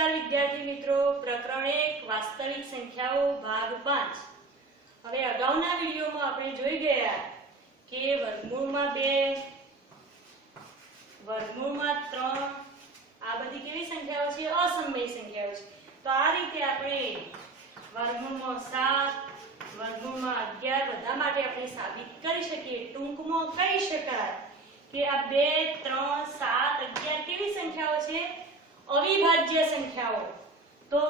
નમસ્કાર વિદ્યાર્થી મિત્રો, પ્રકરણ 1 વાસ્તવિક સંખ્યાઓ ભાગ 5। હવે અગાઉના વિડિયોમાં આપણે જોઈ ગયા કે વર્ગમૂળમાં 2, વર્ગમૂળમાં 3 આ બધી કેવી સંખ્યાઓ છે? અસમય સંખ્યાઓ છે। તો આ રીતે આપણે વર્ગમૂળમાં 7, વર્ગમૂળમાં 11 બધા માટે આપણે સાબિત કરી શકીએ। ટૂંકમાં કહી શકાય કે આ 2, 3, 7, 11 કેવી સંખ્યાઓ છે? अविभाज्य संख्याओं। तो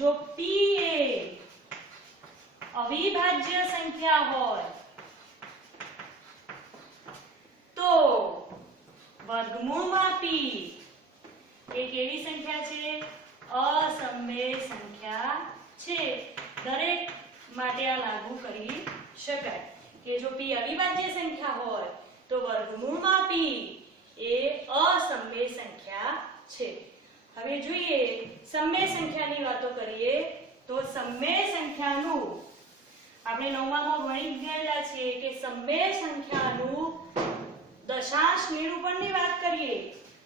जो p ए अविभाज्य संख्या होय तो वर्गमूळमां p एक एवी संख्या छे असमय संख्या छे। दरेक माटे आ लागू करी शकाय के जो p अविभाज्य संख्या होय तो वर्गमूळमां p ए असमय संख्या छे। હવે જોઈએ સમય સંખ્યાની વાતો કરીએ તો સમય સંખ્યાનું આપણે નવમામાં ભણી ગયેલા છે કે સમય સંખ્યાનું દશાંશ નિરૂપણની વાત કરીએ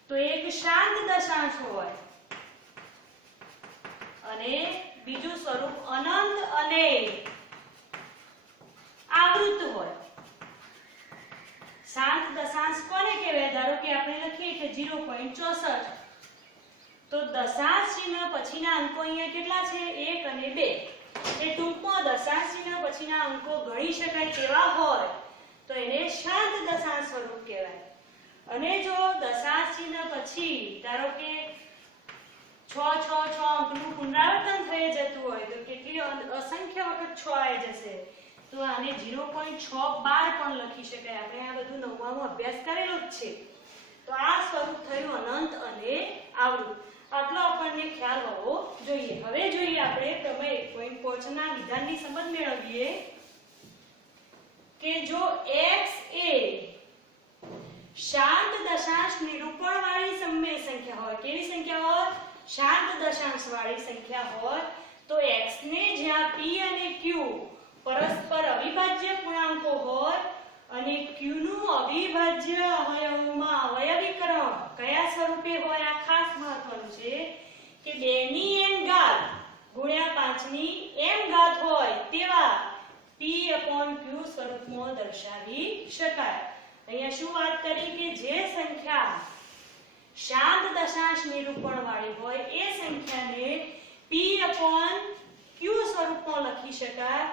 તો એક શાંત દશાંશ હોય અને બીજું સ્વરૂપ અનંત અને આવૃત હોય। શાંત દશાંશ કોને કહેવાય? ધારો કે આપણે લખીએ કે 0.64 तो दशांश चिन्ह पछीना अंको अहींया केटला छे? 1 અને 2। ए टूंकमां दशांश चिन्ह पछीना अंको गणी शकाय तेवा होय तो एने शांत दशांश स्वरूप कहेवाय। अने जो दशांश चिन्ह पछी धारो के 6 6 6 अंकનું પુનરાવર્તન થઈ જતું હોય તો કેટલી અસંખ્ય વખત 6 આવી જશે તો આને 0.612 પણ લખી શકાય। આપણે આ બધું નવમામાં અભ્યાસ કરેલો જ છે। તો આ સ્વરૂપ થયું અનંત અને આવૃત। આટલો આપણને ખ્યાલ હોવો જોઈએ। હવે જોઈએ આપણે પ્રમેય 1.5 ના વિધાનની સમજ મેળવીએ કે જો x એ શાંત દશાંશ નિરૂપણ વાળી સમય સંખ્યા હોય, કેવી સંખ્યા હોય? શાંત દશાંશ વાળી સંખ્યા હોય તો x ને જ્યાં p અને q પરસ્પર અવિભાજ્ય પૂર્ણાંકો હોય અને q નું અવિભાજ્ય અવયવોમાં અવયવીકરણ કયા સ્વરૂપે હોય? આ ખાસ મહત્વનું છે કે 2 ની n ઘાત ગુણ્યા 5 ની m ઘાત હોય તેવા p/q સ્વરૂપમાં દર્શાવી શકાય। અહીંયા શું વાત કરી કે જે સંખ્યા શાંત દશાંશ નિરૂપણ વાળી હોય એ સંખ્યાને p/q સ્વરૂપમાં લખી શકાય।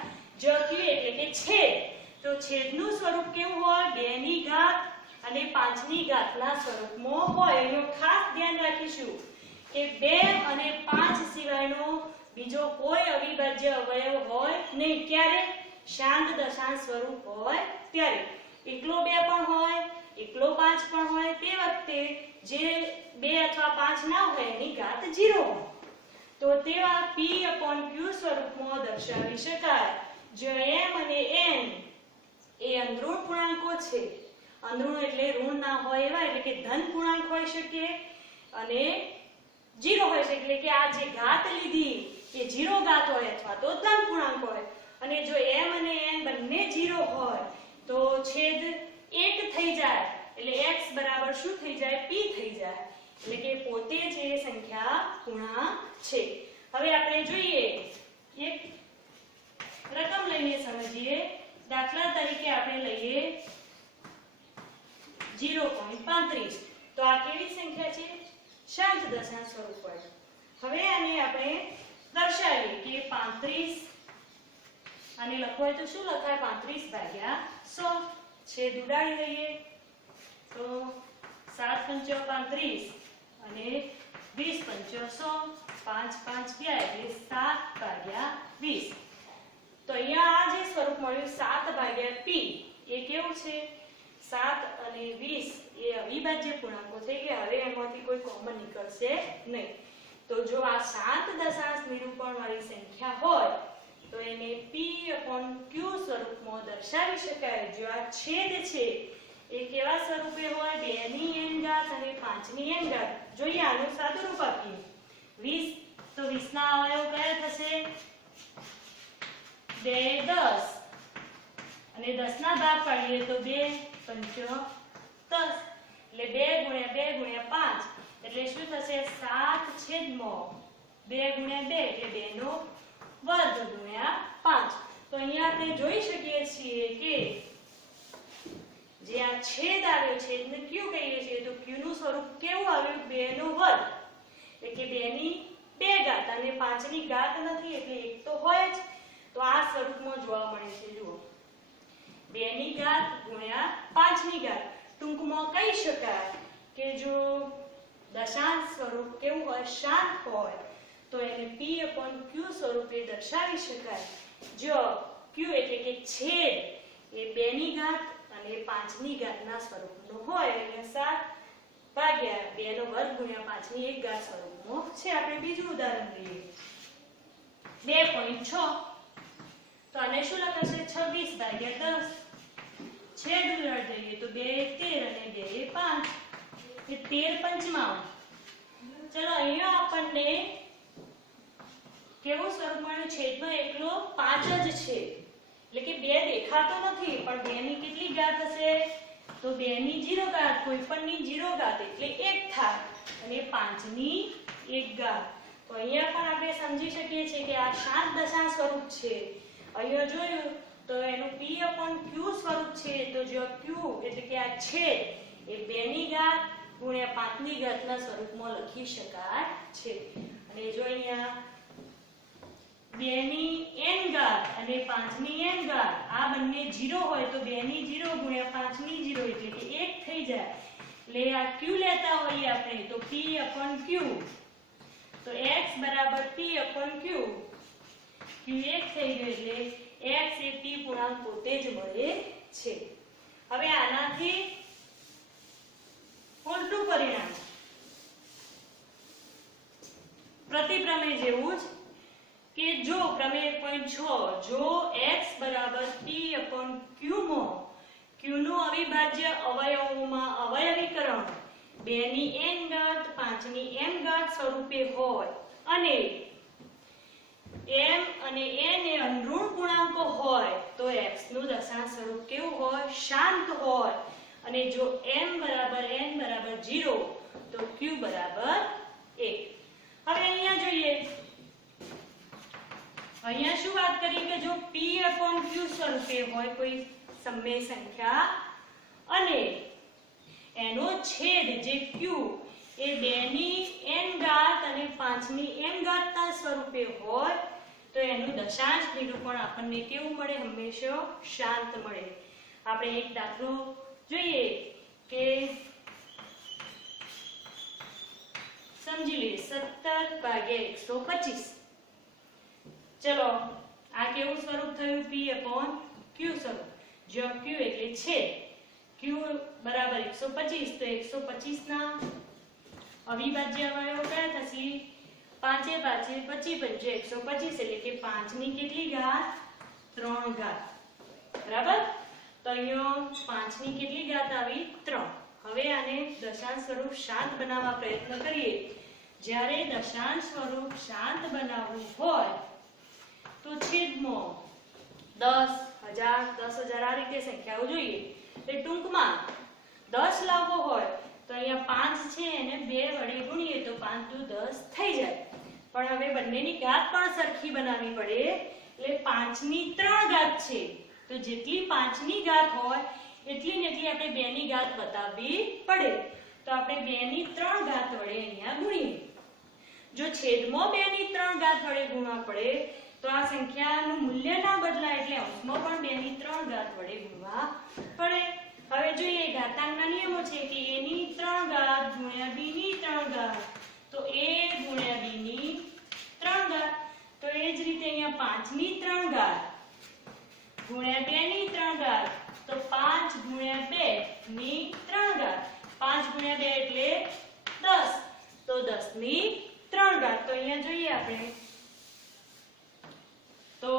જો q એટલે કે છેદ तो छेदનું સ્વરૂપ કેવું હોય? 2 ની ઘાત અને 5 ની ઘાતના સ્વરૂપમાં હોય। એનું ખાસ ધ્યાન રાખીશું કે 2 અને 5 સિવાયનો બીજો કોઈ અવિભાજ્ય અવયવ હોય નહીં। ક્યારે? શાંત દશાંશ સ્વરૂપ હોય ત્યારે। એકલો 2 પણ હોય, એકલો 5 પણ હોય, તે વખતે જે 2 અથવા 5 ના હોય એની ઘાત 0 હોય તો તેવા p/q સ્વરૂપમાં દર્શાવી શકાય। જો m અને n એ અંદરૂણ પૂર્ણાંકો છે। અંદરૂણ એટલે ઋણ ના હોય એવા, એટલે કે ધન પૂર્ણાંક હોઈ શકે અને 0 હોઈ શકે, એટલે કે આ જે ઘાત લીધી એ 0 ઘાત હોય અથવા તો ધન પૂર્ણાંક હોય। અને જો m અને n બંને 0 હોય તો છેદ 1 થઈ જાય એટલે x બરાબર શું થઈ જાય? p થઈ જાય, એટલે કે પોતે જ એ સંખ્યા પૂર્ણાંક છે। હવે આપણે જોઈએ એક રકમ લઈને સમજીએ। દાખલા તરીકે આપણે લઈએ 0.35 તો આ કેવી સંખ્યા છે? શાંત દશાંશ સ્વરૂપ હોય। હવે આને આપણે દર્શાવીએ કે 35 આને લખવું હોય તો શું લખાય? 35/100 છેદ ઉડાડી દઈએ તો 7 × 35 અને 20 × 100 5 5 ગયા એટલે 7/20। तो અહીંયા આ જે સ્વરૂપ મળ્યું 7/p એ કેવું છે? 7 અને 20 એ અવિભાજ્ય પૂર્ણાંકો થઈ ગયા। હવે એમાંથી કોઈ કોમન નીકળશે નહીં। તો જો આ શાંત દશાંશ નિરૂપણ વાળી સંખ્યા હોય તો એને p/q સ્વરૂપમાં દર્શાવી શકાય। જો આ છેદ છે એ કેવા સ્વરૂપે હોય? 2 ની n ઘાત અને 5 ની n ઘાત। જોઈએ આનું સાદુરૂપ આપીએ 20 તો 20 ના અવયવ કયા થશે? 2 10 અને 10 ના ભાગ પાડીએ તો 2 5 10 એટલે 2 × 2 × 5 એટલે શું થશે? 7/20 2 ગુણ્યા 2 એટલે 2 નો વર્ગ ગુણ્યા 5. તો અહીંયા આપણે જોઈ શકીએ છીએ કે જે આ છેદ આવ્યો છે એને q કહીએ છીએ. તો q નું સ્વરૂપ કેવું આવ્યું? 2 નો વર્ગ એટલે કે 2 ની 2 ઘાત અને 5 ની ઘાત નથી એટલે 1 તો હોય જ. તો આ સ્વરૂપમાં જોવા મળે છે. જુઓ 2 ની ઘાત ગુણ્યા 5 ની ઘાત. ટૂંકમાં કહી શકાય કે જો દશાંશ સ્વરૂપ કેવું હોય? શાંત હોય તો એને p/q સ્વરૂપે દર્શાવી શકાય. જો q એટલે કે છેદ એ 2 ની ઘાત અને 5 ની ઘાતના સ્વરૂપનો હોય એટલે 7 ભાગ્યા 2 નો વર્ગ ગુણ્યા 5 ની 1 ઘાત સ્વરૂપનો છે. આપણે બીજું ઉદાહરણ લઈએ 2.6. તો આને શું લખાશે? 26 ભાગ્યા 10. છેદ ઉડાડ દઈએ તો 2 * 13 અને 2 * 5 એટલે 13 × 5. ચલો અહીંયા આપણને કેવું સ્વરૂપ મળ્યું? છેદમાં એકલો 5 જ છે એટલે કે 2 દેખાતો નથી પણ 2 ની કેટલી ઘાત હશે? તો 2 ની 0 ઘાત. કોઈ પણ ની 0 ઘાત એટલે 1 થાય અને 5 ની 1 ઘાત. તો અહીંયા પણ આપણે સમજી શકીએ છીએ કે આ શાંત દશાંશ સ્વરૂપ છે. અહીંયા જોયું તો એનું p/q સ્વરૂપ છે. તો જો q એટલે કે આ છેદ એ 2 ની ઘાત ગુણ્યા 5 ની ઘાતના સ્વરૂપમાં લખી શકાય છે. અને જો અહીંયા 2 ની n ઘાત અને 5 ની n ઘાત આ બંને 0 હોય તો 2 ની 0 ગુણ્યા 5 ની 0 એટલે કે 1 થઈ જાય. એટલે આ q લેતા હોઈએ આપણે તો p/q. તો x = p/q. q 1 થઈ ગયો એટલે x એ p પૂર્ણાંક પોતે જ મળે છે. હવે આનાથી ઉલટું પરિણામ પ્રતિપ્રમેય જેવું જ કે જો પ્રમેય 1.6 જો x = p/q માં q નું અવિભાજ્ય અવયવોમાં અવયવીકરણ 2 ની n ઘાત 5 ની m ઘાત સ્વરૂપે હોય અને m અને n એ અનુરૂણ પૂર્ણાંકો હોય તો x નું દશાંશ સ્વરૂપ કેવું હોય? શાંત હોય. અને જો m = n = 0 તો q = 1. હવે અહીંયા જોઈએ અહીંયા શું વાત કરી કે જો p/q સ્વરૂપે હોય કોઈ સમય સંખ્યા અને એનો છેદ જે q એ 2 ની n ઘાત અને 5 ની m ઘાતના સ્વરૂપે હોય તો એનું દશાંશ નિરૂપણ આપણને કેવું મળે? હંમેશા શાંત મળે. આપણે એક દાખલો જોઈએ કે સમજી લઈએ 17 ભાગ્યા 125. ચલો આ કેવું સ્વરૂપ થયું? p/q સ્વરૂપ. જો q એટલે છેદ q = 125 તો 125 ના અવિભાજ્ય અવયવો કયા થશે? 5 * 5 = 25 125 એટલે કે 5 ની કેટલી ઘાત? 3 ઘાત. બરાબર. તો અહીંયા 5 ની કેટલી ઘાત આવી? 3. હવે આને દશાંશ સ્વરૂપ શાંત બનાવવા પ્રયત્ન કરીએ. જ્યારે દશાંશ સ્વરૂપ શાંત બનાવવું હોય તો છેદમાં 10,000 10,000 આ રીતે સંખ્યાઓ જોઈએ. એ ટૂંકમાં 10 લાવવો હોય તો અહીંયા 5 છે એને 2 વડે ગુણીએ તો 5 * 10 થઈ જાય. પણ હવે બંનેની ઘાત પણ સરખી બનાવવી પડે એટલે 5 ની 3 ઘાત છે. તો જેટલી 5 ની ઘાત હોય એટલી ને એટલી આપણે 2 ની ઘાત બતાવવી પડે. તો આપણે 2 ની 3 ઘાત વડે અહીંયા ગુણીએ. જો છેદમાં 2 ની 3 ઘાત વડે ગુણવા પડે તો આ સંખ્યાનું મૂલ્ય ના બદલાય એટલે અંશમાં પણ 2 ની 3 ઘાત વડે ગુણવા પડે. હવે જોઈએ ઘાતાંકના નિયમો છે કે a ની 3 ઘાત ગુણ્યા b ની 3 ઘાત તો a ગુણ્યા b ની 3 ઘાત. તો એ જ રીતે અહીંયા 5 ની 3 ઘાત ગુણ્યા 2 ની 3 ઘાત તો 5 ગુણ્યા 2 ની 3 ઘાત. 5 ગુણ્યા 2 એટલે 10 તો 10 ની 3 ઘાત. તો અહીંયા જોઈએ આપણે તો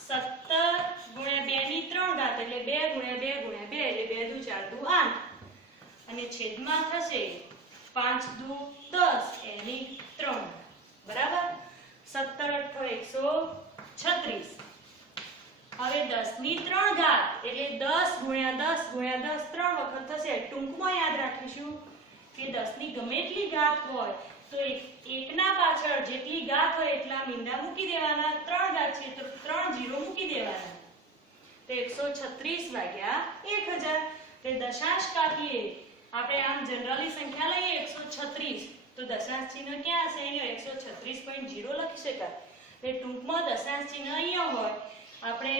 17 ગુણ્યા 2 ની 3 ઘાત એટલે 2 ગુણ્યા 2 ગુણ્યા 2 એટલે 2 દુ 4 દુ 8 અને છેદમાં થશે 5 દુ 10 એની 3. બરાબર. 17 * 8 136. હવે 10 ની 3 ઘાત એટલે 10 ગુણ્યા 10 ગુણ્યા 10 3 વખત થશે. ટૂંકમાં યાદ રાખીશું કે 10 ની ગમે એટલી ઘાત હોય તો 1 ના પાછળ પાછળ જેટલી ઘાત હોય એટલા મીંડા મૂકી દેવાના. 3 ઘાત છે તો 3 0 મૂકી દેવાના. તો 136 ભાગ્યા 1000. તે દશાંશ કાઢીએ આપણે આમ જનરલી સંખ્યા લઈએ 136 તો દશાંશ ચિહ્ન ક્યાં હશે? અહીંયા 136.0 લખી શકાય. તે ટૂંકમાં દશાંશ ચિહ્ન અહીંયા હોય આપણે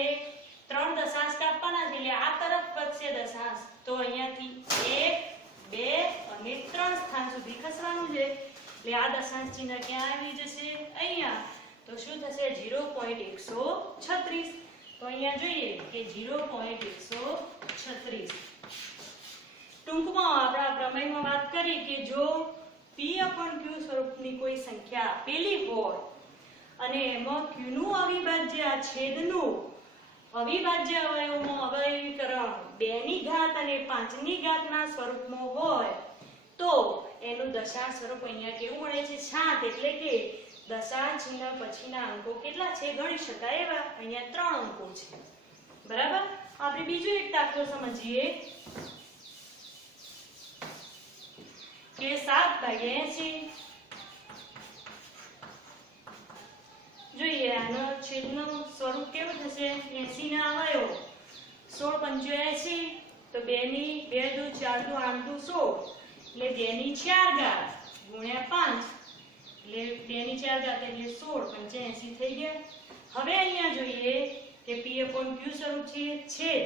3 દશાંશ કાપવાના છે એટલે આ તરફ વધશે દશાંશ. તો અહીંયાથી 1 2 અને 3 સ્થાન સુધી ખસવાનું છે. એટલે આ દશાંશ ચિહ્ન ક્યાં આવી જશે? અહીંયા. તો શું થશે? 0.136. તો અહીંયા જોઈએ કે 0.136. ટૂંકમાં આપણા પ્રમેયમાં વાત કરી કે જો p/q સ્વરૂપની કોઈ સંખ્યા આપેલી હોય અને એમાં q નું અવિભાજ્ય આ છેદનું અવિભાજ્ય અવયવોમાં અવયવીકરણ 2 ની ઘાત અને 5 ની ઘાતના સ્વરૂપમાં હોય તો એનું દશાંશ સ્વરૂપ અહીંયા કેવું મળે છે? શાંત. એટલે કે દશાંશ ચિહ્ન પછીના અંકો કેટલા છે ગણી શકાય એવા. અહીંયા 3 અંકો છે. બરાબર. આપણે બીજો એક દાખલો સમજીએ કે 7/80. જોઈએ આનો છેદનું સ્વરૂપ કેવું થશે? 80 ના અવયવો 16 × 85 તો 2 ની 2 દુ 4 દુ 8 દુ 16 એટલે 2 ની 4 ઘાત ગુણ્યા 5 એટલે 2 ની 4 ઘાત એટલે 16 85 થઈ ગયા. હવે અહીંયા જોઈએ કે p/q સ્વરૂપ છે છેદ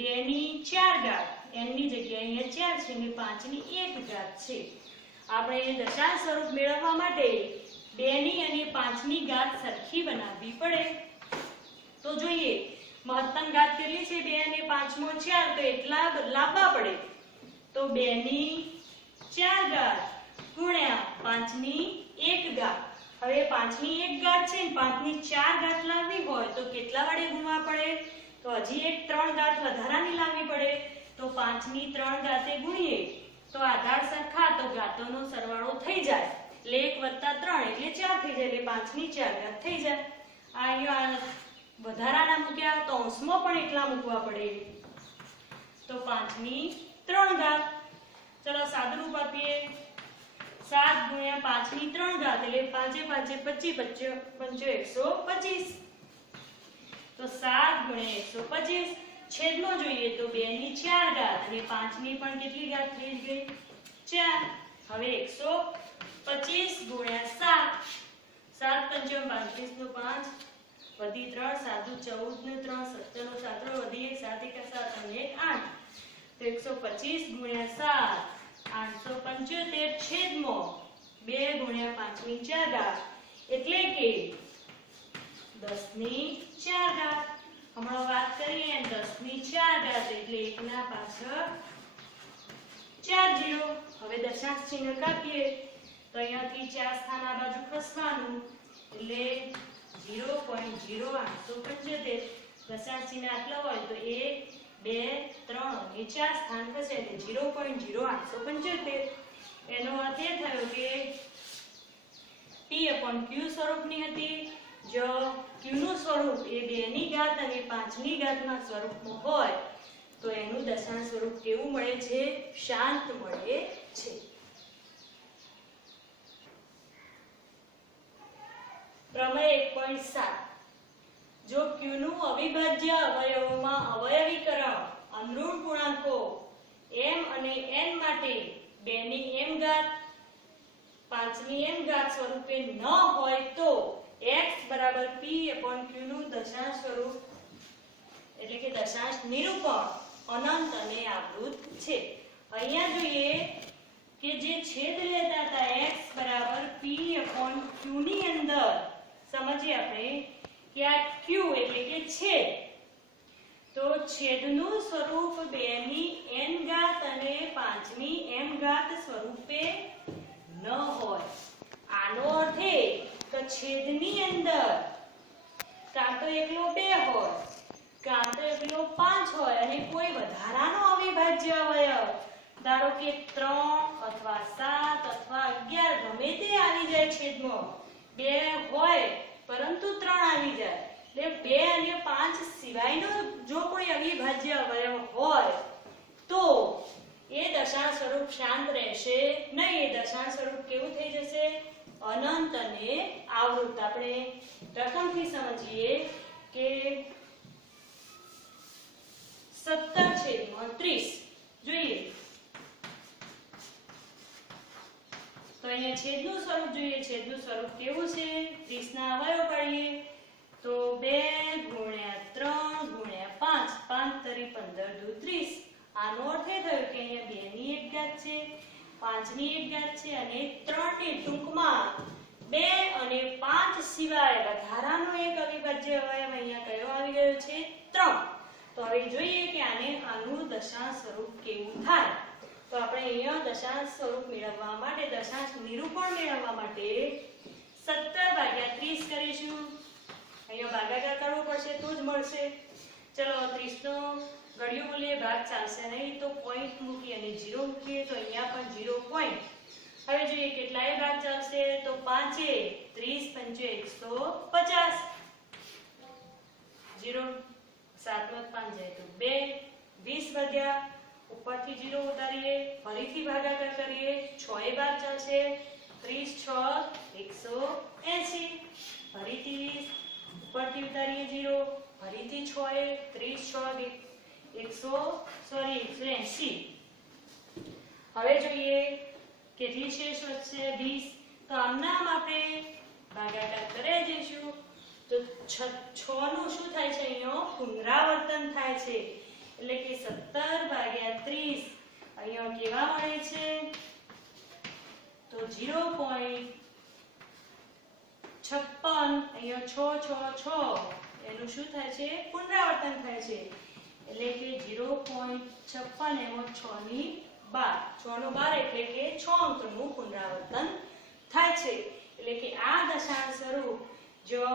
2 ની 4 ઘાત n ની જગ્યાએ અહીંયા 4 છે અને 5 ની 1 ઘાત છે. આપણે દશાંશ સ્વરૂપ મેળવવા માટે 2 ની અને 5 ની ઘાત સરખી બનાવવી પડે. તો જોઈએ મહત્તમ ઘાત કેટલી છે? 2 અને 5 માં 4 તો એટલા બદલાવવા પડે. તો 2 ની 4 ઘાત ગુણ્યા 5 ની 1 ઘાત. હવે 5 ની 1 ઘાત છે ને 5 ની 4 ઘાત લાવવી હોય તો કેટલા વડે ગુણવા પડે? તો હજી એક 3 ઘાત વધારાની લાવવી પડે. તો 5 ની 3 ઘાતે ગુણીએ તો આધાર સરખા તો ઘાતોનો સરવાળો થઈ જાય. એટલે 1 + 3 એટલે 4 થઈ જાય. એટલે 5 ની 4 ઘાત થઈ જાય. આ અહીંયા વધારાના મૂક્યા તો અંશમાં પણ એટલા મૂકવા પડે. તો 5 ની 3 ઘાત. ચલો સાદુરૂપ આપીએ. 7 ગુણ્યા 5 ની 3 ઘાત એટલે 5 × 5 = 25 125. તો 7 ગુણ્યા 125. છેદમાં જોઈએ તો 2 ની 4 ઘાત અને 5 ની પણ કેટલી ઘાત થઈ ગઈ? 4. હવે 125 ગુણ્યા 7 7 × 5 = 35 વધી 3 7 14 ને 3 17 નો 7 વધી 1 7 × 7 અને 8. તો 125 ગુણ્યા 7 875 છેદમાં 2 ગુણ્યા 5 ની 4 ઘાત એટલે કે 10 ની 4 ઘાત. હમણાં વાત કરીએ 10 ની 4 ઘાત એટલે 1 ના પાછળ 4 0. હવે દશાંશ ચિહ્ન કાપીએ તો અહીંયાથી 4 સ્થાન આ બાજુ ખસવાનું એટલે 0.0875. દશાંશ ચિહ્ન આટલા હોય તો 1 2 3 અને 4 સ્થાન ખસે એટલે 0.0875. એનો અર્થ એ થયો કે p/q સ્વરૂપની હતી. જો q નું સ્વરૂપ એ 2 ની ઘાત અને 5 ની ઘાતના સ્વરૂપમાં હોય તો એનું દશાંશ સ્વરૂપ કેવું મળે છે? શાંત મળે છે. પ્રમેય 1.7. જો q નું અવિભાજ્ય અવયવોમાં અવયવીકરણ અનુરૂપ પૂર્ણાંકો m અને n માટે 2 ની m ઘાત 5 ની m ઘાત સ્વરૂપે ન હોય તો x = p/q નું દશાંશ સ્વરૂપ એટલે કે દશાંશ નિરૂપણ અનંત અને આવૃત છે. અહીંયા જોઈએ કે જે છેદ લેતા હતા x = p/q ની અંદર સમજીએ આપણે કે આ q એટલે કે છેદ. તો છેદનું સ્વરૂપ 2 ની n ઘાત અને 5 ની m ઘાત સ્વરૂપે ન હોય. આનો અર્થ એ કે છેદની અંદર કાં તો એકલો 2 હોય કાં તો એકલો 5 હોય અને કોઈ વધારાનો અવિભાજ્ય અવયવ ધારો કે 3 અથવા 7 અથવા 11 ગમે તે આવી જાય છેદમાં. 2 હોય પરંતુ 3 આવી જાય એટલે 2 અને 5 સિવાયનો જો કોઈ અવિભાજ્ય અવયવ હોય તો એ દશાંશ સ્વરૂપ શાંત રહેશે નહીં. એ દશાંશ સ્વરૂપ કેવું થઈ જશે? અનંત અનંત અને આવૃત. આપણે રકમથી સમજીએ કે 17/30 જોઈએ તો અહીંયા છેદનું સ્વરૂપ જોઈએ. છેદનું સ્વરૂપ કેવું છે? 30 ના અવયવ પાડીએ તો 2 × 3 × 5 5 તરી 15 દુ 30. આનો અર્થ એ થયો કે અહીંયા 2 ની 1 ઘાત છે, 5 ની 1 ઘાત છે અને 3 ની ટૂંકમાં 2 અને 5 સિવાય વધારાનો એક અવિભાજ્ય અવયવ અહીંયા કયો આવી ગયો છે? 3. તો હવે જોઈએ કે આનું દશાંશ સ્વરૂપ કેવું થાય. તો આપણે અહીંયા દશાંશ સ્વરૂપ મેળવવા માટે, દશાંશ નિરૂપણ મેળવવા માટે 17/30 કરીશું. અહીંયા ભાગાકાર કરવો પડશે તો જ મળશે. ચલો 30 નો ગળ્યું બોલીએ ભાગ ચાલશે નહીં તો પોઈન્ટ મૂકી અને 0 મૂકીએ તો અહીંયા પણ 0 પોઈન્ટ. હવે જોઈએ કેટલાય ભાગ ચાલશે તો 5 30 5 150. 0 7 નો 5 જાય તો 2 20 વધ્યા. ઉપરથી 0 ઉતારીએ, ફરીથી ભાગાકાર કરીએ, 6 એ ભાગ ચાલશે 30 6 180. ફરીથી 20 ઉપરથી ઉતારીએ 0, ફરીથી 6 એ 30 6 180. હવે જોઈએ કેટલી શેષ વધશે? 20. તો આમનામ આપણે ભાગાકાર કરે જઈશું તો 6 નું શું થાય છે? અહીંયા પુનરાવર્તન થાય છે એટલે કે 17/30 અહીંયા કેવા મળે છે તો 0.56. અહીંયા 6 6 6 એનું શું થાય છે? પુનરાવર્તન થાય છે એટલે કે 0.56 એમાં 6 ની 12 6 નો 12 એટલે કે 6 અંકનું પુનરાવર્તન થાય છે. એટલે કે આ દશાંશ સ્વરૂપ જો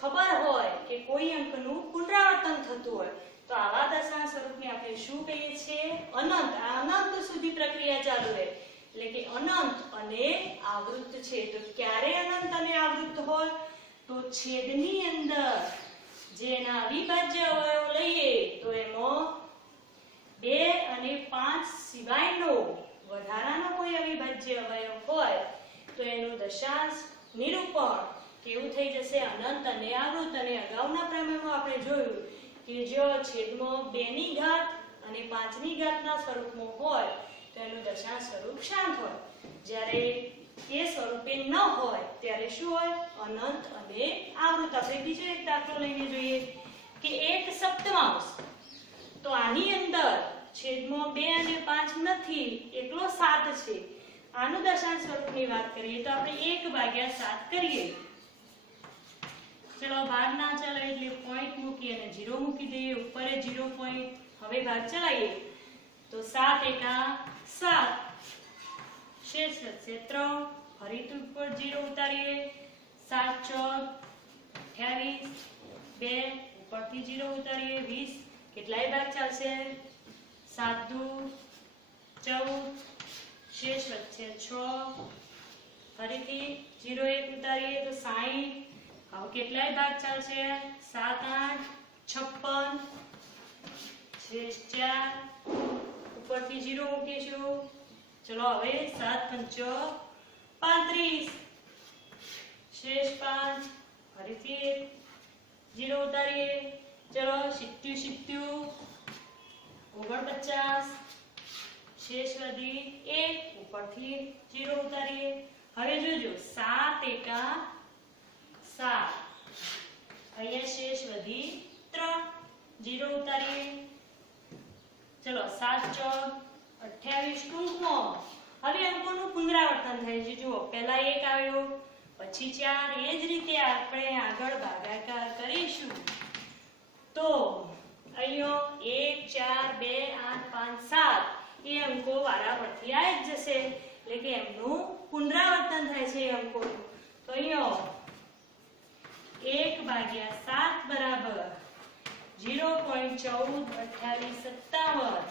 ખબર હોય કે કોઈ અંકનું પુનરાવર્તન થતું હોય તો આવા દશાંશ સ્વરૂપને આપણે શું કહીએ છીએ? અનંત. અનંત સુધી પ્રક્રિયા ચાલુ રહે એટલે કે અનંત અને આવૃત છે. તો ક્યારે અનંત અને આવૃત હોય? તો છેદની અંદર જેના અવિભાજ્ય અવયવ લઈએ તો એમાં 2 અને 5 સિવાયનો વધારાનો કોઈ અવિભાજ્ય અવયવ હોય તો એનું દશાંશ નિરૂપણ કેવું થઈ જશે? અનંત અને આવૃત. અને અગાઉના પ્રમેયમાં આપણે જોયું કે જો છેદમાં 2 ની ઘાત અને 5 ની ઘાતના સ્વરૂપમાં હોય તો એનું દશાંશ સ્વરૂપ શાંત હોય. જ્યારે એ સ્વરૂપે ન હોય ત્યારે શું હોય? અનંત અને આવૃત. આપણે બીજો એક દાખલો લઈને જોઈએ કે 1 સપ્તમાંશ. તો આની અંદર છેદમાં 2 અને 5 નથી, એકલો 7 છે. આનું દશાંશ સ્વરૂપની વાત કરીએ તો આપણે 1/7 કરીએ. ચલો ભાગ ના ચાલે એટલે પોઈન્ટ મૂકી અને 0 મૂકી દઈએ, ઉપર 0 પોઈન્ટ. હવે ભાગ ચલાવીએ તો 7 એકા 7 શેષ વધશે 3. ફરીથી ઉપર 0 ઉતારીએ 7 4 28 2 ઉપરથી 0 ઉતારીએ 20. કેટલાય ભાગ ચાલશે? 7 દુ 14 શેષ વધશે 6. ફરીથી 0 1 ઉતારીએ તો 60. હવે કેટલાય ભાગ ચાલશે? 7 8 56 શેષ 4 ઉપરથી 0 મૂકીશું. ચલો હવે 7 5 35 શેષ 5. ફરીથી 0 ઉતારીએ. ચલો 70 49 શેષ વધી 1 ઉપરથી 0 ઉતારીએ. હવે જોજો 7 એકા 7 અહીંયા શેષ વધી 3 0 ઉતારીએ. ચલો 7 4 28 ટૂંકમાં. હવે અંકોનું પુનરાવર્તન થાય છે. જુઓ પહેલા 1 આવ્યો, પછી 4. એ જ રીતે આપણે આગળ ભાગાકાર કરીશું તો અહીંયા 1 4 2 8 5 7 એ અંકો વારાફરતી આવી જ જશે એટલે કે એમનું પુનરાવર્તન થાય છે અંકોનું. તો અહીંયા 1/7 બરાબર 0.14 28 57.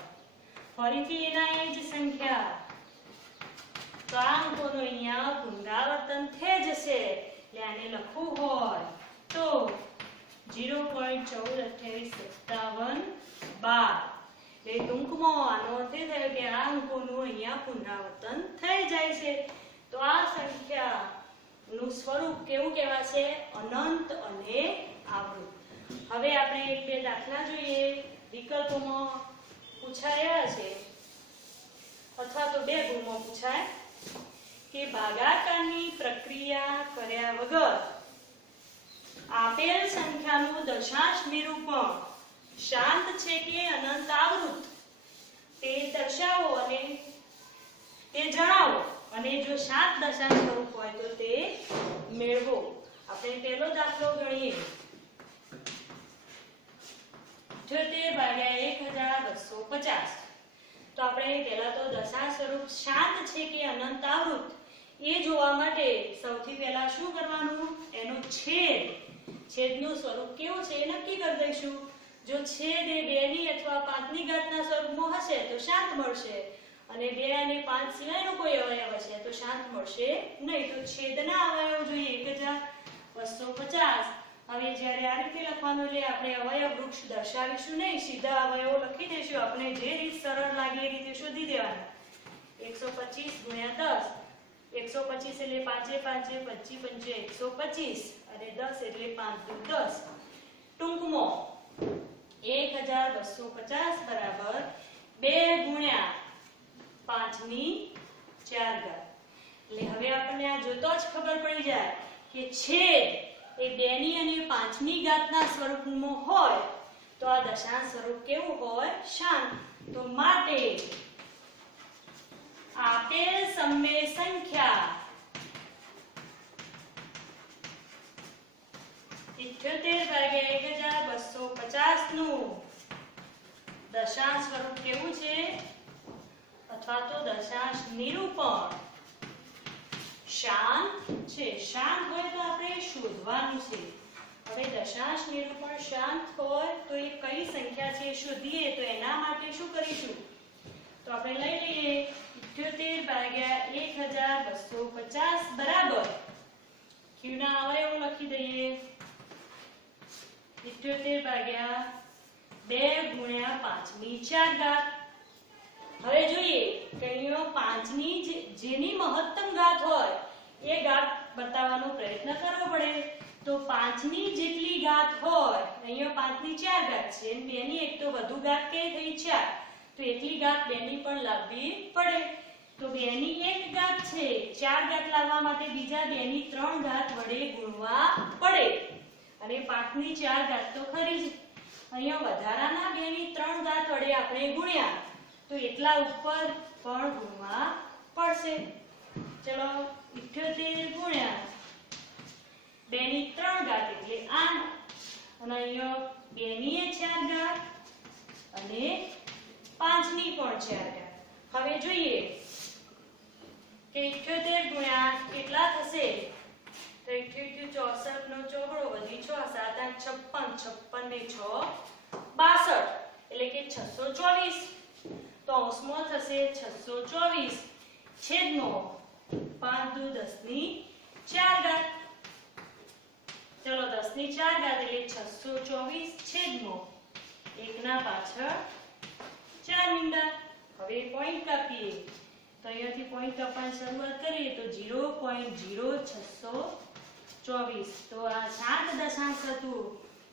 ફરીથી એના એ જ સંખ્યા. તો આ અંકોનું અહીંયા પુનરાવર્તન થઈ જશે એટલે આને લખવું હોય તો 0.14 28 57 12. એ ટૂંકમાં આનો અર્થ એ થયો કે આ અંકોનું અહીંયા પુનરાવર્તન થઈ જાય છે. તો આ સંખ્યાનું સ્વરૂપ કેવું કહેવાશે? અનંત અને આવૃત. હવે આપણે એક બે દાખલા જોઈએ. વિકલ્પોમાં પૂછાયા છે અથવા તો બે ગુણમાં પૂછાય કે ભાગાકારની પ્રક્રિયા કર્યા વગર આપેલ સંખ્યાનું દશાંશ નિરૂપણ શાંત છે કે અનંત આવૃત તે દર્શાવો અને તે જણાવો, અને જો શાંત દશાંશ સ્વરૂપ હોય તો તે મેળવો. આપણે પહેલો દાખલો ગણીએ. 78 ભાગ્યા 1250. તો આપણે પહેલા તો દશાંશ સ્વરૂપ શાંત છે કે અનંત આવૃત એ જોવા માટે સૌથી પહેલા શું કરવાનું? એનું છેદનું સ્વરૂપ કેવું છે એ નક્કી કરી દઈશું. જો છેદ એ 2 ની અથવા 5 ની ઘાતના સ્વરૂપમાં હશે તો શાંત મળશે, અને 2 અને 5 સિવાયનો કોઈ અવયવ હશે તો શાંત મળશે નહીં. તો છેદના અવયવ જોઈએ 1250. હવે જ્યારે આ રીતે લખવાનું એટલે આપણે અવયવ વૃક્ષ દર્શાવીશું નહીં, સીધા અવયવો લખી દઈશું. આપણે જે રીત સરળ લાગે એ રીતે શોધી દેવાના. 125 ગુણ્યા 10. 125 એટલે 5 5 25 125, અને 10 એટલે 5 દુ 10. ટૂંકમાં 1250 બરાબર 2 ગુણ્યા 5 ની 4 ઘાત. એટલે હવે આપણને આ જોતો જ ખબર પડી જાય કે છેદ એ 2 ની અને 5 ની ઘાતના સ્વરૂપમાં હોય તો આ દશાંશ સ્વરૂપ કેવું હોય? શાંત. તો માટે આપેલ સમય સંખ્યા 78 ભાગ્યા 1250 નું દશાંશ સ્વરૂપ કેવું છે અથવા તો દશાંશ નિરૂપણ શાંત છે. શાંત હોય તો આપણે શોધવાનું છે. હવે દશાંશ નિરૂપણ શાંત હોય તો એ કઈ સંખ્યા છે શોધીએ. તો એના માટે શું કરીશું? તો આપણે લઈ લઈએ 78 ભાગ્યા 1250 બરાબર q ના અવયવો લખી દઈએ. 78 ભાગ્યા 2 ગુણ્યા 5 ની 4 ઘાત. હવે જોઈએ કે અહીંયા 5 ની જેની મહત્તમ ઘાત હોય એ ઘાત બતાવવાનો પ્રયત્ન કરવો પડે. તો 5 ની જેટલી ઘાત હોય, અહીંયા 5 ની 4 ઘાત છે અને 2 ની એક તો વધુ ઘાત કઈ થઈ 4, તો એટલી ઘાત 2 ની પણ લાવવી પડે. તો 2 ની 1 ઘાત છે, 4 ઘાત લાવવા માટે બીજા 2 ની 3 ઘાત વડે ગુણવા પડે, અને 5 ની 4 ઘાત તો ખરી જ. અહીંયા વધારાના 2 ની 3 ઘાત વડે આપણે ગુણ્યા તો એટલા ઉપર પણ ગુણવા પડશે. ચલો 78 ગુણ્યા 2 ની 3 ઘાત એટલે 8, અને અહીંયા 2 ની 4 ઘાત અને 5 ની પણ 4 ઘાત. હવે જોઈએ કે 78 ગુણ્યા કેટલા થશે? તો 78 64 નો ચોગડો વધી 6 7 8 56 56 ને 6 62, એટલે કે 624. તો અંશમાં થશે 624 છેદનો 5 દુ 10 ની 4 ઘાત. ચલો 10 ની 4 ઘાત એટલે 624 છેદનો 1 ના પાછળ 4 મીંડા. હવે પોઈન્ટ કાપીએ તો અહીંયાથી પોઈન્ટ કાપવાની શરૂઆત કરીએ તો 0.0624. તો આ શાંત દશાંશ હતું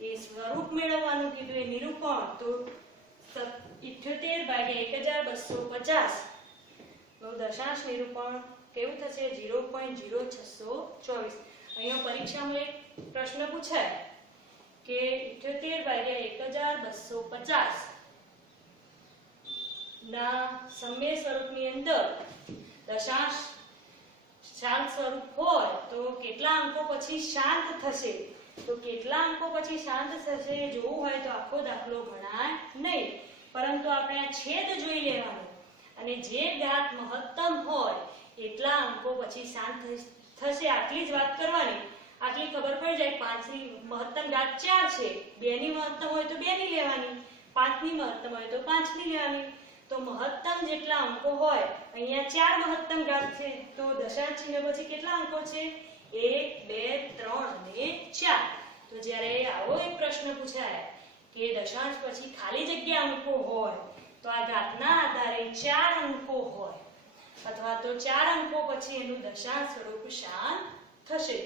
એ સ્વરૂપ મેળવવાનું કીધું, એ નિરૂપણ. તો 78 ભાગ્યા 1250 તો દશાંશ નિરૂપણ કેવું થશે? 0.0624. અહીંયા પરીક્ષામાં એક પ્રશ્ન પૂછાય કે 78 ભાગ્યા 1250 ના સમય સ્વરૂપની અંદર દશાંશ શાંત સ્વરૂપ હોય તો કેટલા અંકો પછી શાંત થશે? તો કેટલા અંકો પછી શાંત થશે જોવું હોય તો આખો દાખલો ગણાય નહીં, પરંતુ આપણે આ છેદ જોઈ લેવાનો, અને જે ઘાત મહત્તમ હોય એટલા અંકો પછી શાંત થશે આટલી જ વાત કરવાની. આટલી ખબર પડી જાય. 5 ની મહત્તમ ઘાત 4 છે, 2 ની મહત્તમ હોય તો 2 ની લેવાની, 5 ની મહત્તમ હોય તો 5 ની લેવાની. તો મહત્તમ જેટલા અંકો હોય, અહીંયા 4 મહત્તમ ઘાત છે તો દશાંશ ચિહ્ન પછી કેટલા અંકો છે? 1 2 3 અને 4. તો જ્યારે આવો એક પ્રશ્ન પૂછાય કે દશાંશ પછી ખાલી જગ્યા અંકો હોય તો આ ઘાતના આધારે 4 અંકો હોય, અથવા તો 4 અંકો પછી એનું દશાંશ સ્વરૂપ શાંત થશે.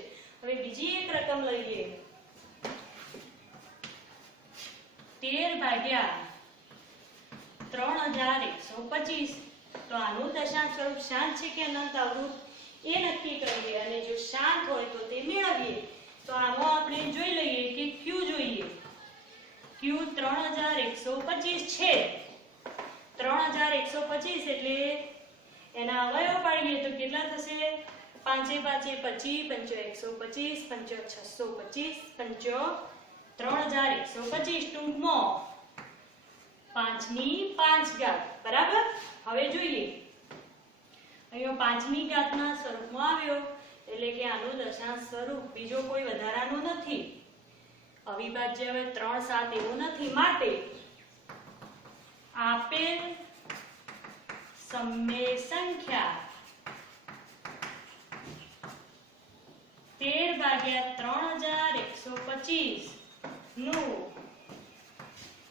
એકમ લઈએ 13 ભાગ્યા 3125 તો આનું દશાંશ સ્વરૂપ શાંત છે કે અનંત આવૃત એ નક્કી કરીએ અને જો શાંત હોય તો તે મેળવીએ તો આમાં આપણે જોઈ લઈએ કે q જોઈએ q 3125 છે 3125 એટલે એના અવયવ પાડીએ તો કેટલા થશે 5 5 25 125 625 3125 ટૂંકમાં 5 ની 5 ઘાત બરાબર હવે જોઈએ અહીંયા 5 ની ઘાતના સ્વરૂપમાં આવ્યો એટલે કે આનું દશાંશ સ્વરૂપ બીજો કોઈ વધારાનો નથી અવિભાજ્ય હવે 3 7 એવું નથી માટે આપેલ સમય સંખ્યા 13 ભાગ્યા 3125 નું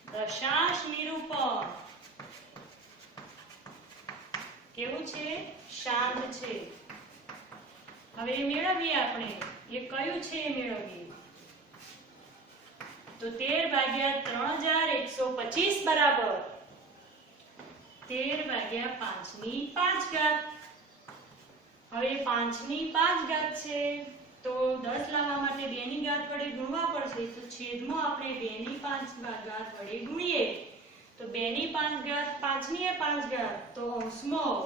દશાંશ નિરૂપણ કેવું છે શાંત છે હવે મેળવીએ આપણે એ કયું છે મેળવીએ તો 13 ભાગ્યા 3125 બરાબર 13 ભાગ્યા 5 ની 5 ઘાત હવે 5 ની 5 ઘાત છે તો 10 લાવવા માટે 2 ની ઘાત વડે ગુણવા પડશે તો છેદમાં આપણે 2 ની 5 ઘાત વડે ગુણીએ તો 2 ની 5 ઘાત 5 ની 5 ઘાત તો અંશમાં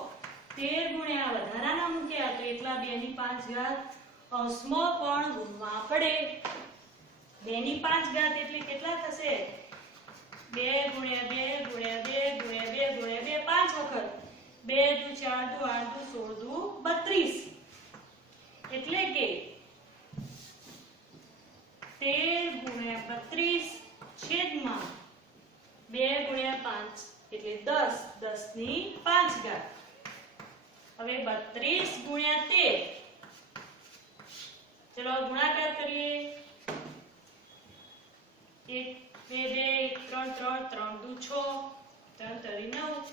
13 ગુણ્યા વધારાના મૂક્યા તો એકલા 2 ની 5 ઘાત અંશમાં પણ ગુણવા પડે 2 ની 5 ઘાત એટલે કેટલા થશે 2 ગુણ્યા 2 ગુણ્યા 2 ગુણ્યા 2 ગુણ્યા 2 5 વખત 2 દુ 4 દુ 8 દુ 16 દુ 32 એટલે કે 13 ગુણ્યા 32 છેદમાં 2 ગુણ્યા 5 એટલે 10 10 ની 5 ઘાત હવે 32 ગુણ્યા 13 ચલો ગુણાકાર કરીએ 1 2 2 1 3 3 3 દુ 6 3 3 9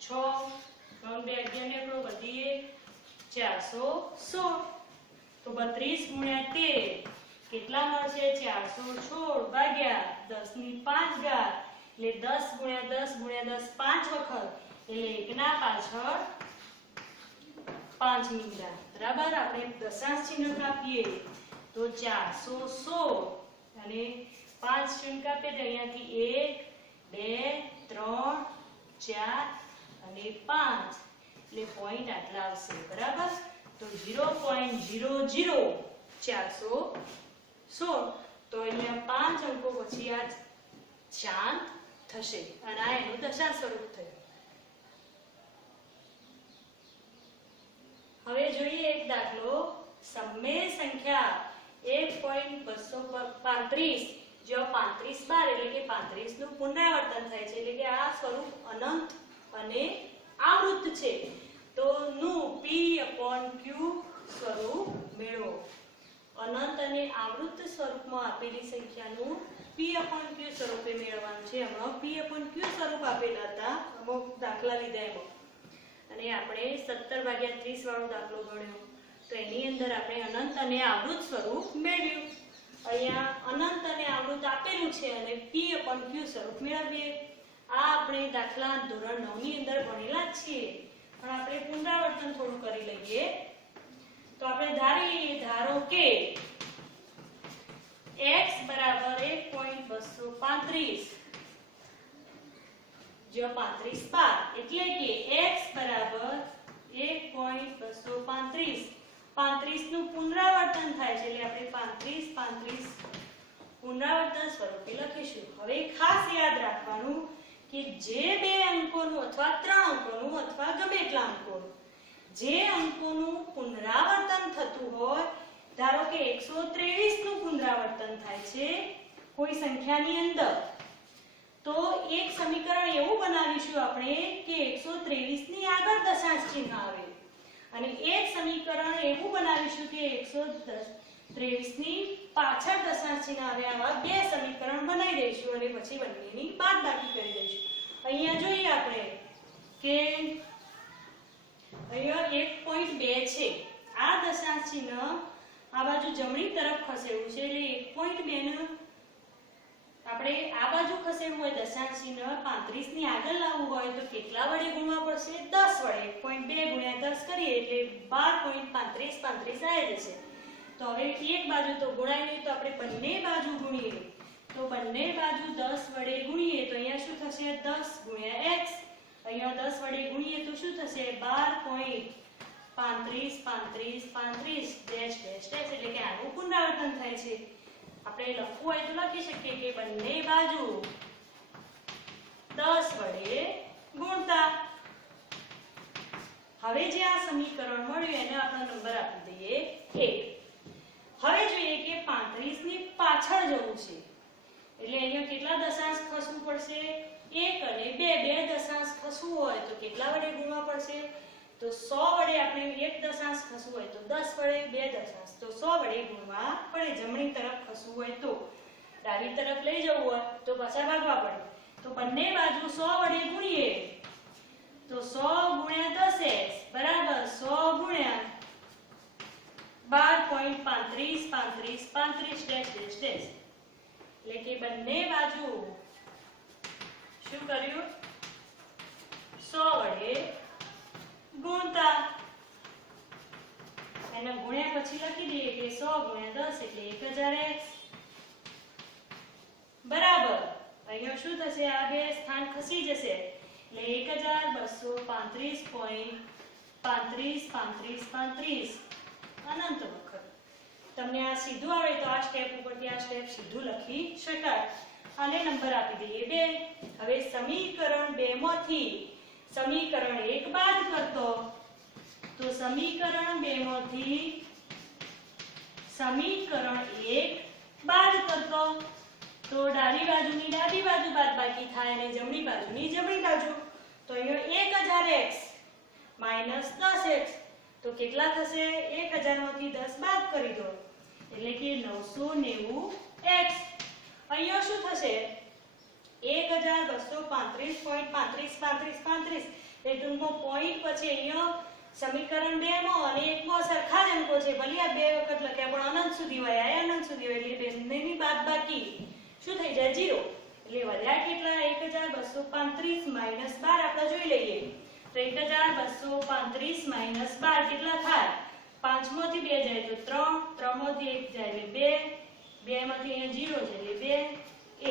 6 3 2 11 ને આપણો વધીએ 416 તો 32 ગુણ્યા 13 કેટલા મળશે 416 ભાગ્યા 10 ની 5 ઘાત એટલે 10 ગુણ્યા 10 ગુણ્યા 10 5 વખત એટલે એકના પાછળ 5 ની ઘાત બરાબર આપણે દશાંશ ચિહ્ન કાપીએ તો 416 અને 5 ચિહ્ન કાપીએ તો અહીંયાથી 1 2 3 4 અને 5 એટલે પોઈન્ટ આટલા આવશે બરાબર તો 0.00 416 તો અહીંયા 5 અંકો પછી આ શાંત થશે અને આ એનું દશાંશ સ્વરૂપ થયું હવે જોઈએ એક દાખલો સમય સંખ્યા 1.235 જો 35 બાર એટલે કે 35 નું પુનરાવર્તન થાય છે એટલે કે આ સ્વરૂપ અનંત અને આવૃત્ત છે તો નું p/q સ્વરૂપ મેળવો અનંત અને આવૃત્ત સ્વરૂપમાં આપેલી સંખ્યાનું p/q સ્વરૂપે મેળવવાનું છે હમણાં p/q સ્વરૂપ આપેલા હતા અમુક દાખલા લીધા એમાં અને આપણે 17/30 વાળો દાખલો ગણ્યો તો એની અંદર આપણે અનંત અને આવૃત્ત સ્વરૂપ મેળવ્યું અહીંયા અનંત અને આવૃત્ત આપેલું છે અને p/q સ્વરૂપ મેળવીએ આ આપણે દાખલા ધોરણ 9 ની અંદર ભણેલા જ છીએ પણ આપણે પુનરાવર્તન થોડું કરી લઈએ તો આપણે ધારો કે x બરાબર 1.235 જો 35 બાર એટલે કે x બરાબર 1.235 35 નું પુનરાવર્તન થાય છે એટલે આપણે 35 પુનરાવર્તન સ્વરૂપે લખીશું હવે ખાસ યાદ રાખવાનું કે જે બે અંકોનું અથવા 3 અંકોનું અથવા ગમે એટલા અંકોનું જે અંકોનું પુનરાવર્તન થતું હોય ધારો કે 123 નું પુનરાવર્તન થાય છે કોઈ સંખ્યાની અંદર તો એક સમીકરણ એવું બનાવીશું આપણે કે 123 ની આગળ દશાંશ ચિહ્ન આવે અને એક સમીકરણ એવું બનાવીશું કે 123 ની પાછળ દશાંશ ચિહ્ન આવે આવા બે સમીકરણ બનાવી દઈશું અને પછી બંનેની બાદબાકી કરી દઈશું અહીંયા જોઈએ આપણે કે અહીંયા 1.2 છે આ દશાંશ ચિહ્ન આ બાજુ જમણી તરફ ખસેડવું છે એટલે 1.2 ને આપણે આ બાજુ ખસેડવું હોય દશાંશ ચિહ્ન 35 ની આગળ લાવવું હોય તો કેટલા વડે ગુણવા પડશે? 10 વડે. 1.2 ગુણ્યા 10 કરીએ એટલે 12.35 આવી જશે. તો હવે એક બાજુ તો ગુણાય નહીં તો આપણે બંને બાજુ ગુણીએ. તો બંને બાજુ 10 વડે ગુણીએ તો અહીંયા શું થશે? 10 ગુણ્યા x. અહીંયા 10 વડે ગુણીએ તો શું થશે? 12.35 ડેશ ડેશ ડેશ એટલે કે આનું પુનરાવર્તન થાય છે. આપણે લખવું હોય તો લખી શકીએ કે બંને બાજુ 10 વડે ગુણતા. હવે જે આ સમીકરણ મળ્યું એને આપણે નંબર આપી દઈએ 1. હવે જોઈએ કે 35 ની પાછળ જવું છે એટલે અહીંયા કેટલા દશાંશ ખસવું પડશે? 1 અને 2. 2 દશાંશ ખસવું હોય તો કેટલા વડે ગુણવા પડશે? તો 100 વડે. આપણે 1 દશાંશ ખસવું હોય તો 10 વડે, 2 દશાંશ તો 100 વડે ગુણવા પડે. જમણી તરફ ખસવું હોય તો, ડાબી તરફ લઈ જવું હોય તો પાછા ભાગવા પડે. તો બંને બાજુ 100 વડે ગુણીએ તો 100 ગુણ્યા 10x બરાબર 100 ગુણ્યા 12.35 ડેશ ડેશ ડેશ એટલે કે બંને બાજુ શું કર્યું? 100 વડે ગુણતા. એને ગુણ્યા પછી લખી દઈએ કે 100 ગુણ્યા 10 એટલે 1000x બરાબર. અહીંયા શું થશે? આ બે સ્થાન ખસી જશે એટલે 1235 અનંત વખત. તમને આ સીધું આવડે તો આ સ્ટેપ ઉપરથી આ સ્ટેપ સીધું લખી શકાય. આને નંબર આપી દઈએ 2. હવે સમીકરણ 2 માંથી સમીકરણ 1 બાદ કરતો તો સમીકરણ 2 માંથી સમીકરણ 1 બાદ કરતો તો ડાબી બાજુની ડાબી બાજુ બાદબાકી થાય અને જમણી બાજુની જમણી બાજુ. તો અહીંયા 1000x માઈનસ 10x તો કેટલા થશે? 1000 માંથી 10 બાદ કરી દો એટલે કે 990x. અહીંયા શું થશે? 1235.35 એ ટૂંકમાં પોઈન્ટ પછી અહીંયા સમીકરણ 2 માં અને 1 માં સરખા જ અંકો છે. ભલે આ બે વખત લખ્યા પણ અનંત સુધી વયા અનંત સુધી એટલે બંનેની બાદબાકી શું થઈ જાય? 0. એટલે વધ્યા કેટલા? 1235 માઈનસ 12 આપણે જોઈ લઈએ. તો 1235 માઈનસ 12 કેટલા થાય? 5 માંથી 2 જાય તો 3, 3 માંથી 1 જાય એટલે 2, 2 માંથી અહીંયા 0 જાય એટલે 2, 1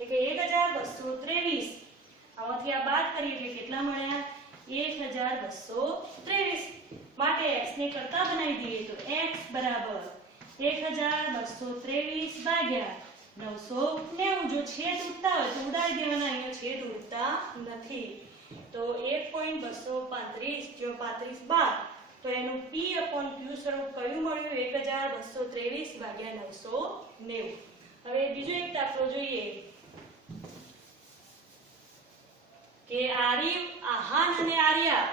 એટલે 1223. આમાંથી આ બાદ કરીએ એટલે કેટલા મળ્યા? 1223. માટે x ને કરતા બનાવી દઈએ તો x બરાબર 1223 ભાગ્યા 990. જો છેદ ઉડતા હોય તો ઉડાડી દેવાના. અહીંયા છેદ ઉડતા નથી તો 1.235 જો 35 બાદ તો એનું p/q સ્વરૂપ કયું મળ્યું? 1223 ભાગ્યા 990. હવે બીજો એક દાખલો જોઈએ કે આર્ય, આહાન અને આર્યા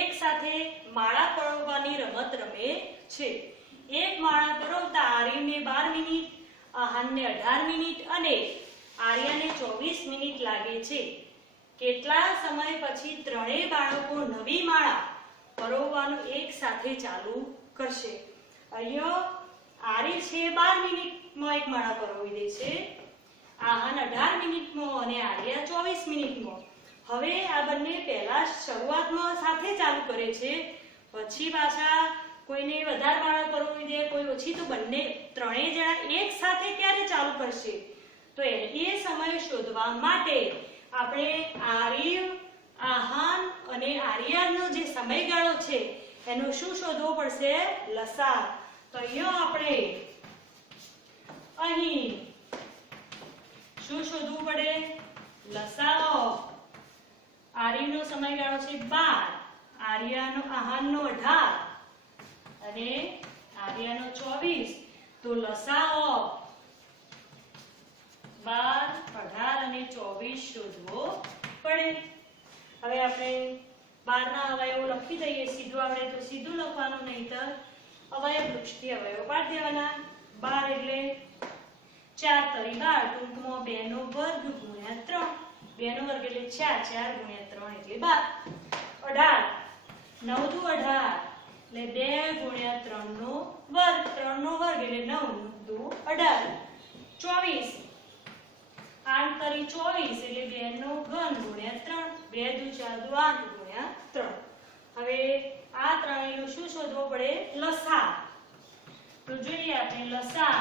એક સાથે માળા પરોવવાની રમત રમે છે. એક માળા પરોવતા આર્યને 12 મિનિટ, આહાનને 18 મિનિટ અને આર્યાને 24 મિનિટ લાગે છે. કેટલા સમય પછી ત્રણેય બાળકો નવી માળા પરોવવાનું એક સાથે ચાલુ કરશે? અહીંયા આર્ય છે 12 મિનિટમાં એક માળા પરોવી દે છે, આહાન 18 મિનિટમાં અને આર્યા 24 મિનિટમાં. હવે આ બંને પહેલા શરૂઆતમાં સાથે ચાલુ કરે છે, પછી પાછા કોઈને વધારે માળા પરોવી દે, કોઈ ઓછી, તો બંને ત્રણેય જણા એક સાથે ક્યારે ચાલુ કરશે? તો એ સમય શોધવા માટે આપણે આર્ય, આહાન અને આર્યાનો જે સમયગાળો છે એનો શું શોધવો પડશે? લસા. તો અહીંયા આપણે અહીં શું શોધવું પડે? લસાઅ. આર્યનો સમયગાળો છે 12, આહાનનો 18 અને આર્યાનો 24. તો લસાઅ 12, 18 અને 24 શોધવો પડે. હવે આપણે 12 ના અવયવો લખી દઈએ. સીધું આવડે તો સીધું લખવાનું, નહીતર અવયવ વૃક્ષથી અવયવો પાડી દેવાના. 12 એટલે 4 તરી 12, ટૂંકમાં 2 નો વર્ગ ગુણ્યા 3. 2 નો વર્ગ એટલે 4, 4 ગુણ્યા 3 એટલે 12. 9 દુ 18 એટલે 2 ગુણ્યા 3 નો વર્ગ. 3 નો એટલે 9 દુ 18 24 8 તરી 24 એટલે 2 નો ઘન ગુણ્યા 3 2 દુ 4 દુ 8 ગુણ્યા 3 હવે આ ત્રણેયનું શું શોધવો પડે લસા તો જોઈએ આપણે લસા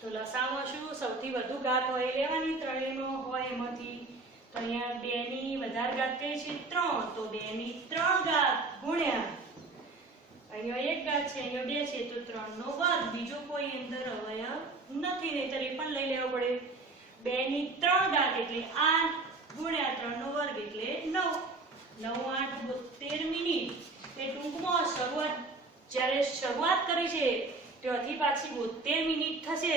તો લસામાં શું સૌથી વધુ ઘાત હોય લેવાની ત્રણેયમાં હોય એમાંથી તો અહીંયા 2 ની વધારે ઘાત કઈ છે 3 તો 2 ની 3 ઘાત ગુણ્યા અહીંયા 1 ઘાત છે અહીંયા 2 છે તો 3 નો વર્ગ બીજો કોઈ અંદર અવયવ નથી નહીતર એ પણ લઈ લેવો પડે 2 ની 3 ઘાત એટલે 8 ગુણ્યા 3 નો વર્ગ એટલે 9 9 8 72 મિનિટ એ ટૂંકમાં જ્યારે શરૂઆત કરી છે ત્યાંથી પાછી 72 મિનિટ થશે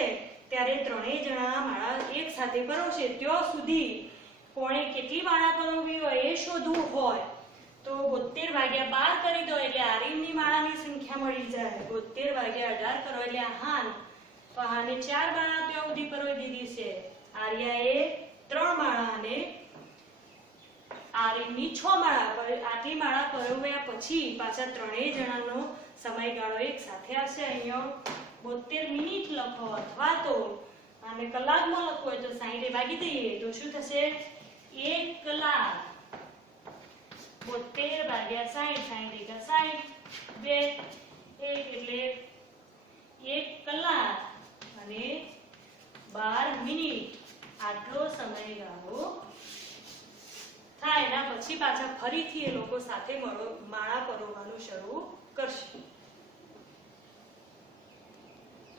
ત્યારે ત્રણેય જણા માળા એક સાથે પરોવશે ત્યાં સુધી કોણે કેટલી માળા પરોવી હોય એ શોધવું હોય તો 72 ભાગ્યા 12 કરી દો એટલે આર્યનની માળાની સંખ્યા મળી જાય 72 ભાગ્યા 18 કરો એટલે હાન તો હાને 4 માળા ત્યાં સુધી પરોવી દીધી છે આર્યાએ 3 માળા અને આર્યનની 6 માળા આટલી માળા પરોવ્યા પછી પાછા ત્રણેય જણાનો સમયગાળો એક સાથે આવશે અહીંયા 72 મિનિટ લખો અથવા તો આને કલાકમાં લખો હોય તો 60 ભાગી દઈએ તો શું થશે 1 કલાક 72 ભાગ્યા 60 60 2 1 એટલે 1 કલાક અને 12 મિનિટ આટલો સમયગાળો થાય એના પછી પાછા ફરીથી એ લોકો સાથે માળા પરોવવાનું શરૂ કરશે